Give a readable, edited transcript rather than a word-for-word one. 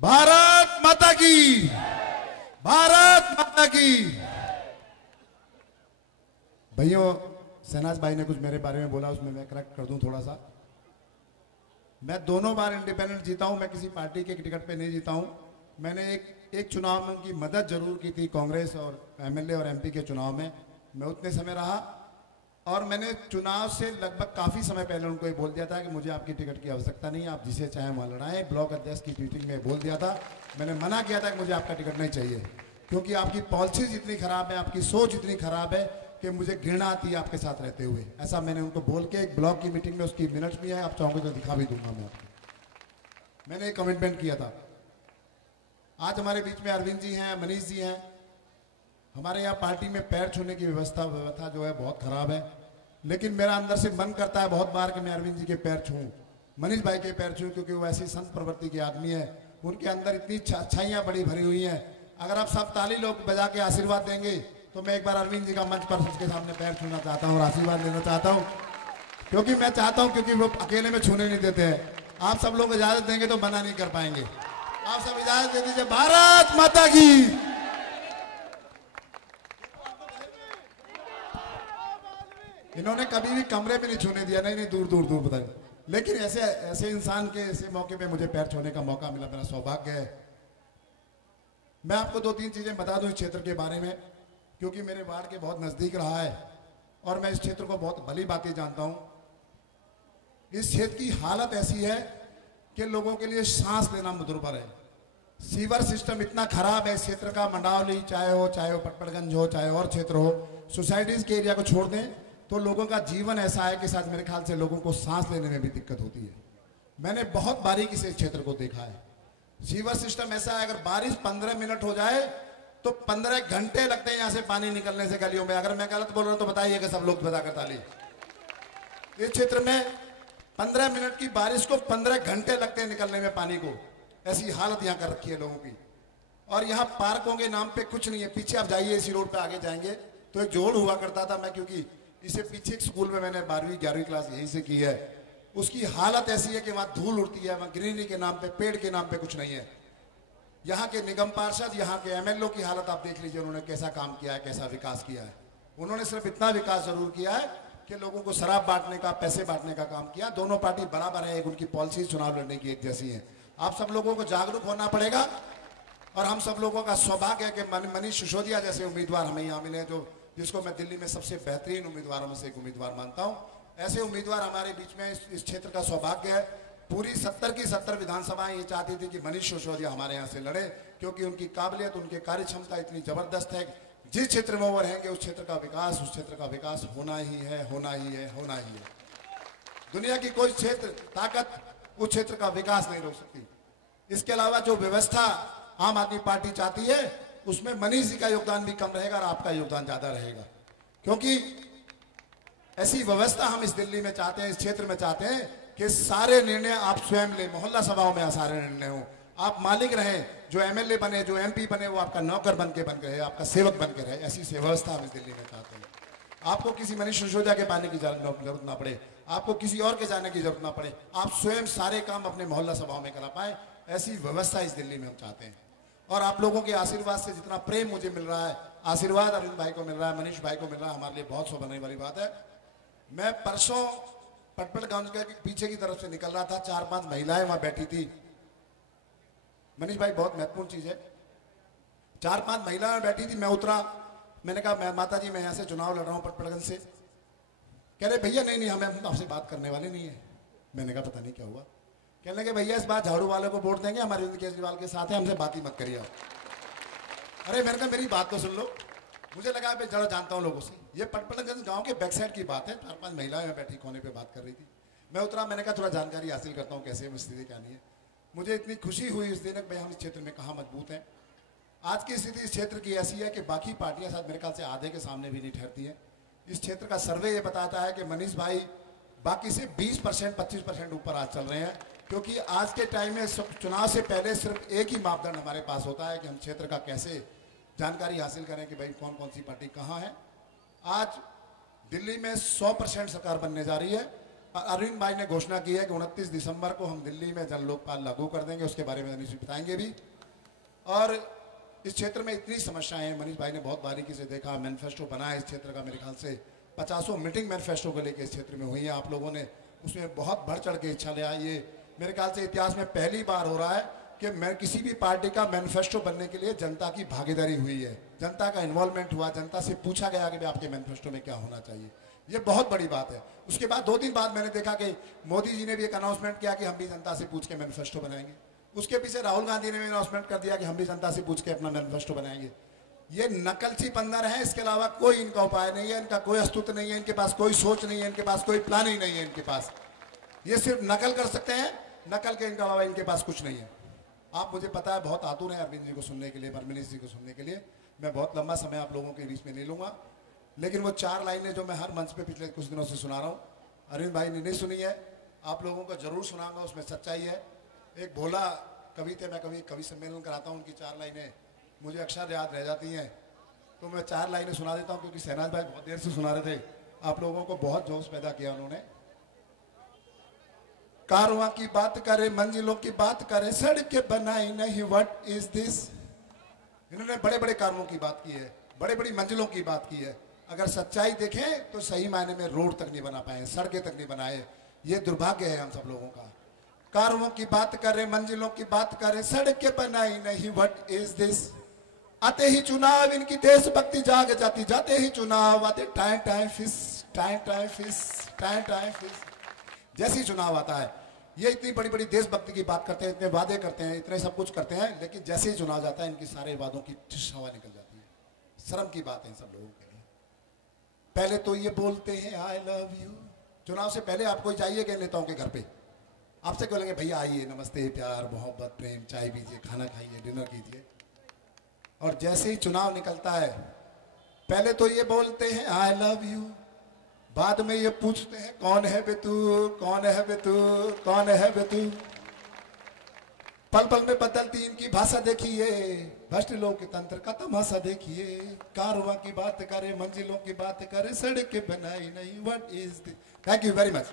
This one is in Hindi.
भारत माता की, भारत माता की। भाइयों, शहनाज भाई ने कुछ मेरे बारे में बोला, उसमें मैं करेक्ट कर दूं थोड़ा सा। मैं दोनों बार इंडिपेंडेंट जीता हूं, मैं किसी पार्टी के टिकट पे नहीं जीता हूं। मैंने एक चुनाव में उनकी मदद जरूर की थी, कांग्रेस और एमएलए और एमपी के चुनाव में। मैं उतने समय रहा और मैंने चुनाव से लगभग काफ़ी समय पहले उनको ये बोल दिया था कि मुझे आपकी टिकट की आवश्यकता नहीं है, आप जिसे चाहें वहाँ लड़ाएं। ब्लॉक अध्यक्ष की मीटिंग में बोल दिया था, मैंने मना किया था कि मुझे आपका टिकट नहीं चाहिए, क्योंकि आपकी पॉलिसीज इतनी खराब है, आपकी सोच इतनी खराब है कि मुझे घृणा आती है आपके साथ रहते हुए। ऐसा मैंने उनको बोल के एक ब्लॉक की मीटिंग में, उसकी मिनट्स भी है, आप चाहोगे तो दिखा भी दूंगा मैं आपको। मैंने एक कमिटमेंट किया था। आज हमारे बीच में अरविंद जी हैं, मनीष जी हैं। हमारे यहाँ पार्टी में पैर छूने की व्यवस्था जो है बहुत खराब है, लेकिन मेरा अंदर से मन करता है बहुत बार कि मैं अरविंद जी के पैर छूं, मनीष भाई के पैर छूं, क्योंकि वो ऐसी संत प्रवृत्ति के आदमी है, उनके अंदर इतनी अच्छाइयाँ बड़ी भरी हुई हैं। अगर आप सब ताली लोग बजा के आशीर्वाद देंगे तो मैं एक बार अरविंद जी का मंच पर उसके सामने पैर छूना चाहता हूँ और आशीर्वाद लेना चाहता हूँ, क्योंकि मैं चाहता हूँ, क्योंकि वो अकेले में छूने नहीं देते हैं। आप सब लोग इजाजत देंगे तो मना नहीं कर पाएंगे। आप सब इजाजत दे दीजिए। भारत माता की। इन्होंने कभी भी कमरे में नहीं छूने दिया, नहीं दूर दूर दूर बताए, लेकिन ऐसे इंसान के ऐसे मौके पे मुझे पैर छूने का मौका मिला, मेरा सौभाग्य है। मैं आपको 2-3 चीजें बता दूं इस क्षेत्र के बारे में, क्योंकि मेरे वार्ड के बहुत नजदीक रहा है और मैं इस क्षेत्र को बहुत भली भांति जानता हूं। इस क्षेत्र की हालत ऐसी है कि लोगों के लिए सांस लेना मुदुर्बर है। सीवर सिस्टम इतना खराब है इस क्षेत्र का। मंडावली चाहे वो पटपड़गंज हो, चाहे और क्षेत्र हो, सोसाइटीज के एरिया को छोड़ दें तो लोगों का जीवन ऐसा है कि शायद मेरे ख्याल से लोगों को सांस लेने में भी दिक्कत होती है। मैंने बहुत बारीकी से इस क्षेत्र को देखा है। सीवर सिस्टम ऐसा है, अगर बारिश 15 मिनट हो जाए तो 15 घंटे लगते हैं यहाँ से पानी निकलने से गलियों में। अगर मैं गलत बोल रहा हूं तो बताइए कि सब लोग बताकर ताली। इस क्षेत्र में 15 मिनट की बारिश को 15 घंटे लगते हैं निकलने में पानी को। ऐसी हालत यहाँ कर रखी है लोगों की। और यहाँ पार्कों के नाम पे कुछ नहीं है। पीछे आप जाइए, इसी रोड पे आगे जाएंगे तो एक जोड़ हुआ करता था, मैं क्योंकि इससे पीछे एक स्कूल में मैंने 12वीं 11वीं क्लास यहीं से की है। उसकी हालत ऐसी है कि वहाँ धूल उड़ती है, वहाँ ग्रीनरी के नाम पे, पेड़ के नाम पे कुछ नहीं है। यहाँ के निगम पार्षद, यहाँ के एमएलए की हालत आप देख लीजिए, उन्होंने कैसा काम किया है, कैसा विकास किया है। उन्होंने सिर्फ इतना विकास जरूर किया है कि लोगों को शराब बांटने का, पैसे बांटने का काम किया। दोनों पार्टी बराबर है, एक उनकी पॉलिसी चुनाव लड़ने की एक जैसी है। आप सब लोगों को जागरूक होना पड़ेगा और हम सब लोगों का सौभाग्य है कि मनीष सिसोदिया जैसे उम्मीदवार हमें यहाँ मिले, जो जिसको मैं दिल्ली में सबसे बेहतरीन उम्मीदवारों में से एक उम्मीदवार मानता हूँ। ऐसे उम्मीदवार हमारे बीच में इस क्षेत्र का सौभाग्य है। पूरी 70 की 70 विधानसभाएं ये चाहती थी कि मनीष सिसोदिया हमारे यहाँ से लड़े, क्योंकि उनकी काबिलियत, उनकी कार्य क्षमता इतनी जबरदस्त है। जिस क्षेत्र में वो रहेंगे उस क्षेत्र का विकास होना ही है, होना ही है, होना ही है। दुनिया की कोई क्षेत्र ताकत उस क्षेत्र का विकास नहीं रोक सकती। इसके अलावा जो व्यवस्था आम आदमी पार्टी चाहती है उसमें मनीष जी का योगदान भी कम रहेगा और आपका योगदान ज्यादा रहेगा, क्योंकि ऐसी व्यवस्था हम इस दिल्ली में चाहते हैं, इस क्षेत्र में चाहते हैं कि सारे निर्णय आप स्वयं ले, मोहल्ला सभाओं में सारे निर्णय हो, आप मालिक रहें। जो एमएलए बने, जो एमपी बने, वो आपका नौकर बन के रहे, आपका सेवक बन के रहे। ऐसी व्यवस्था हम इस दिल्ली में चाहते हैं। आपको किसी मनीष सिसोदिया के पाने की जरूरत ना पड़े, आपको किसी और के जाने की जरूरत ना पड़े, आप स्वयं सारे काम अपने मोहल्ला सभाओं में करा पाए। ऐसी व्यवस्था इस दिल्ली में हम चाहते हैं। और आप लोगों के आशीर्वाद से जितना प्रेम मुझे मिल रहा है, आशीर्वाद अरविंद भाई को मिल रहा है, मनीष भाई को मिल रहा है, हमारे लिए बहुत सौभाग्य वाली बात है। मैं परसों पटपड़गंज के पीछे की तरफ से निकल रहा था, 4-5 महिलाएं वहां बैठी थी। मनीष भाई, बहुत महत्वपूर्ण चीज है। 4-5 महिलाएं बैठी थी, मैं उतरा, मैंने कहा माता जी मैं यहाँ से चुनाव लड़ रहा हूँ पटपड़गंज से। कह रहे भैया नहीं, हमें आपसे बात करने वाले नहीं है। मैंने कहा पता नहीं क्या हुआ। कहने लगे भैया इस बार झाड़ू वाले को वोट देंगे, हमारे अरविंद केजरीवाल के साथ है, हमसे बात ही मत करिए आप। अरे मैंने कहा मेरी बात तो सुन लो। मुझे लगा मैं जरा जानता हूँ लोगों से। ये पटपड़गंज गांव के बैक साइड की बात है। 4-5 महिलाएं में बैठी कोने पे बात कर रही थी। मैं उतरा, मैंने कहा थोड़ा जानकारी हासिल करता हूँ कैसे स्थिति क्या नहीं है। मुझे इतनी खुशी हुई इस दिन भाई हम इस क्षेत्र में कहाँ मजबूत हैं। आज की स्थिति इस क्षेत्र की ऐसी है कि बाकी पार्टियां शायद मेरे ख्याल से आधे के सामने भी नहीं ठहरती है। इस क्षेत्र का सर्वे ये बताता है कि मनीष भाई बाकी से 20%, 25% ऊपर आज चल रहे हैं, क्योंकि आज के टाइम में चुनाव से पहले सिर्फ एक ही मापदंड हमारे पास होता है कि हम क्षेत्र का कैसे जानकारी हासिल करें कि भाई कौन कौन सी पार्टी कहाँ है। आज दिल्ली में 100% सरकार बनने जा रही है अरविंद भाई ने घोषणा की है कि 29 दिसंबर को हम दिल्ली में जन लोकपाल लागू कर देंगे, उसके बारे में मनीष बताएंगे भी। और इस क्षेत्र में इतनी समस्याएं हैं, मनीष भाई ने बहुत बारीकी से देखा, मैनिफेस्टो बनाया इस क्षेत्र का, मेरे ख्याल से 50 मीटिंग मैनिफेस्टो को लेकर इस क्षेत्र में हुई है। आप लोगों ने उसमें बहुत बढ़ चढ़ के हिस्सा लिया। ये मेरे ख्याल से इतिहास में पहली बार हो रहा है कि मैं किसी भी पार्टी का मैनिफेस्टो बनने के लिए जनता की भागीदारी हुई है, जनता का इन्वॉल्वमेंट हुआ, जनता से पूछा गया कि आपके मैनिफेस्टो में क्या होना चाहिए। ये बहुत बड़ी बात है। उसके बाद 2 दिन बाद मैंने देखा कि मोदी जी ने भी एक अनाउंसमेंट किया कि हम भी जनता से पूछ के मैनिफेस्टो बनाएंगे। उसके पीछे राहुल गांधी ने भी अनाउंसमेंट कर दिया कि हम भी जनता से पूछ के अपना मैनिफेस्टो बनाएंगे। ये नकलची पंदर है, इसके अलावा कोई इनका उपाय नहीं है, इनका कोई अस्तित्व नहीं है, इनके पास कोई सोच नहीं है, इनके पास कोई प्लानिंग नहीं है। इनके पास ये सिर्फ नकल कर सकते हैं, नकल के इनके अलावा इनके पास कुछ नहीं है। आप, मुझे पता है, बहुत आतुर हैं अरविंद जी को सुनने के लिए, मनीष जी को सुनने के लिए। मैं बहुत लंबा समय आप लोगों के बीच में नहीं लूंगा, लेकिन वो 4 लाइनें जो मैं हर मंच पे पिछले कुछ दिनों से सुना रहा हूँ, अरविंद भाई ने नहीं सुनी है, आप लोगों को जरूर सुनाऊंगा, उसमें सच्चाई है। एक भोला कवि थे, मैं कभी कवि सम्मेलन कराता हूँ, उनकी 4 लाइनें मुझे अक्सर याद रह जाती हैं, तो मैं 4 लाइनें सुना देता हूँ, क्योंकि शहनाज भाई बहुत देर से सुना रहे थे, आप लोगों को बहुत जोश पैदा किया उन्होंने। कारवां की बात करे, मंजिलों की बात करे, सड़कें बनाई नहीं, व्हाट इज दिस। इन्होंने बड़े बड़े कामों की बात की है, बड़े बड़ी मंजिलों की बात की है। अगर सच्चाई देखें तो सही मायने में रोड तक नहीं बना पाए, सड़कें तक नहीं बनाए। ये दुर्भाग्य है हम सब लोगों का। कारवां की बात करे, मंजिलों की बात करे, सड़कें बनाई नहीं, व्हाट इज दिस। आते ही चुनाव इनकी देशभक्ति जाग जाती, जाते ही चुनाव आते, टाइम टाइम फिस, टाइम टाइम फिस, टाइम टाइम फिस। जैसे ही चुनाव आता है ये इतनी बड़ी बड़ी देशभक्ति की बात करते हैं, इतने वादे करते हैं, इतने सब कुछ करते हैं, लेकिन जैसे ही चुनाव जाता है इनकी सारे वादों की हवा निकल जाती है। शर्म की बात है सब लोगों के लिए। पहले तो ये बोलते हैं आई लव यू, चुनाव से पहले आपको जाइए के नेताओं के घर पे, आपसे बोलेंगे भैया आइए, नमस्ते, प्यार मोहब्बत प्रेम, चाय पीजिए, खाना खाइए, डिनर कीजिए। और जैसे ही चुनाव निकलता है पहले तो ये बोलते हैं आई लव यू, बाद में ये पूछते हैं कौन है बे तू, कौन है बे तू, कौन है बे तू। पल पल में बदलती इनकी भाषा देखिए, भ्रष्ट लोकतंत्र का तमाशा देखिए। कारवां की बात करे, मंजिलों की बात करे, सड़कें बनाई नहीं, what is this. Thank you very much.